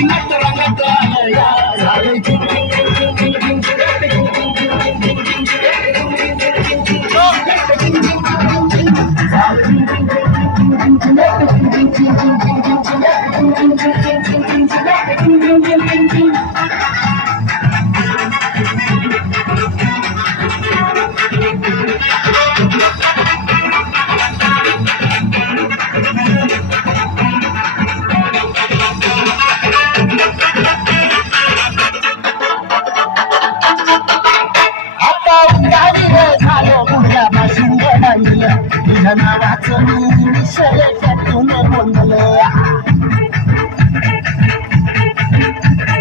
शिंगाट रंगात आलया झाले तुझ्या नावाचं मी विषयातून बोललं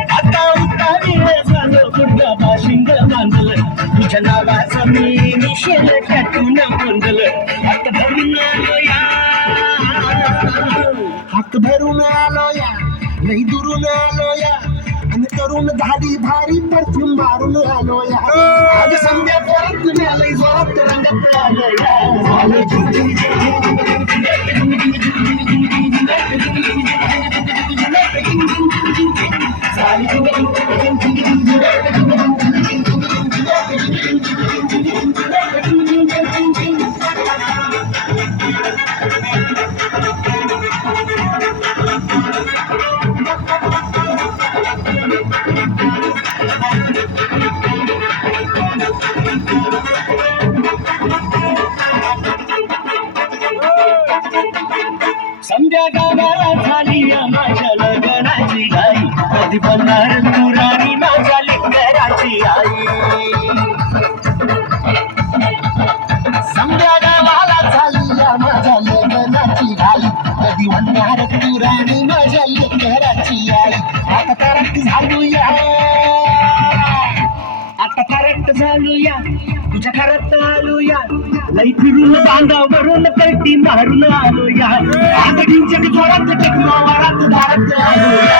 आता उतारी झालं कुठला बाशिंग बांधलं तुझ्या नावाचं मी विषयातून बोललं हात भरून आलो या हात भरून आलो या लई दुरून आलो या आणि करून धाडी भारी परफ्यूम मारून आलो या आज संध्या परत लई जोरात रंगात आलो या संध्या गावाला झाली माझ्या लग्नाची गाई कधी बनणार तू राणी माझ्या लेकराची आई संध्या गावाला झाली माझ्या लग्नाची गाई कधी बनणार तू राणी माझ्या लेकराची आई आता करत झालूया आता करत झालूया तुझ्या घरात आलोया लई फिरून बांधावरून कल्टी मारून आलोया आगडींच्या जोरात टेकलो वारात दारात आलोया